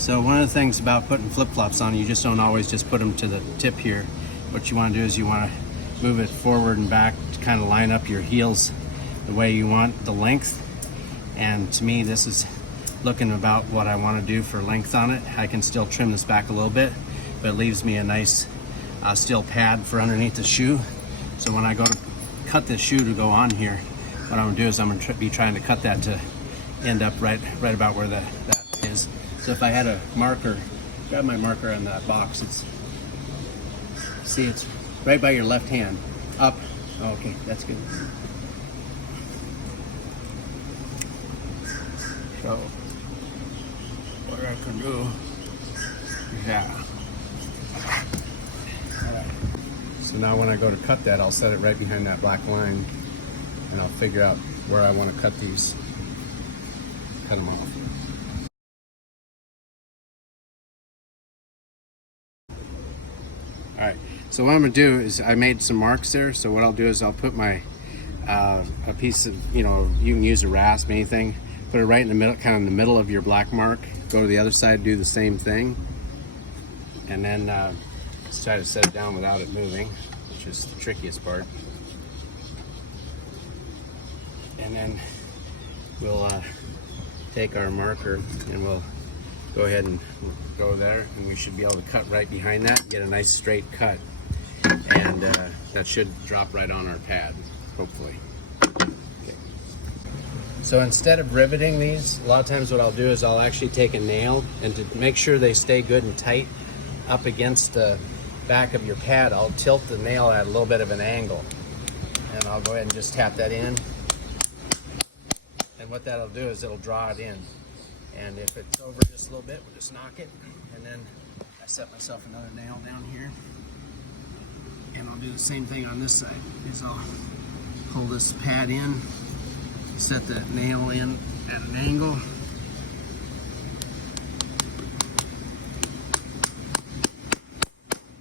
So one of the things about putting flip-flops on, you just don't always just put them to the tip here. What you want to do is you want to move it forward and back to kind of line up your heels the way you want the length. And to me, this is looking about what I want to do for length on it. I can still trim this back a little bit, but it leaves me a nice steel pad for underneath the shoe. So when I go to cut this shoe to go on here, what I'm gonna do is I'm gonna be trying to cut that to end up right about where that is. So if I had a marker, grab my marker on that box, it's right by your left hand, up. Oh, okay, that's good. So what I can do, yeah. All right. So now when I go to cut that, I'll set it right behind that black line, and I'll figure out where I want to cut these, cut them off. All right, so what I'm gonna do is I made some marks there. So what I'll do is I'll put my, a piece of, you can use a rasp, anything, put it right in the middle, kind of in the middle of your black mark, go to the other side, do the same thing. And then let's try to set it down without it moving, which is the trickiest part. And then we'll take our marker and we'll go ahead and go there, and we should be able to cut right behind that, get a nice straight cut. And that should drop right on our pad, hopefully. Okay. So instead of riveting these, a lot of times what I'll do is I'll actually take a nail, and to make sure they stay good and tight up against the back of your pad, I'll tilt the nail at a little bit of an angle, and I'll go ahead and just tap that in. And what that'll do is it'll draw it in. And if it's over just a little bit, we'll just knock it. And then I set myself another nail down here. And I'll do the same thing on this side. Is I'll pull this pad in, set the nail in at an angle.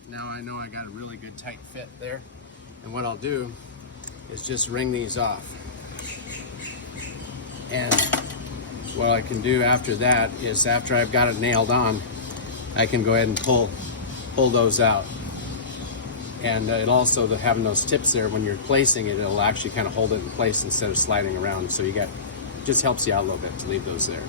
Now I know I got a really good tight fit there. And what I'll do is just wring these off. And what I can do after that is, after I've got it nailed on, I can go ahead and pull those out. And it also, having those tips there, when you're placing it, it'll actually kind of hold it in place instead of sliding around. So just helps you out a little bit to leave those there.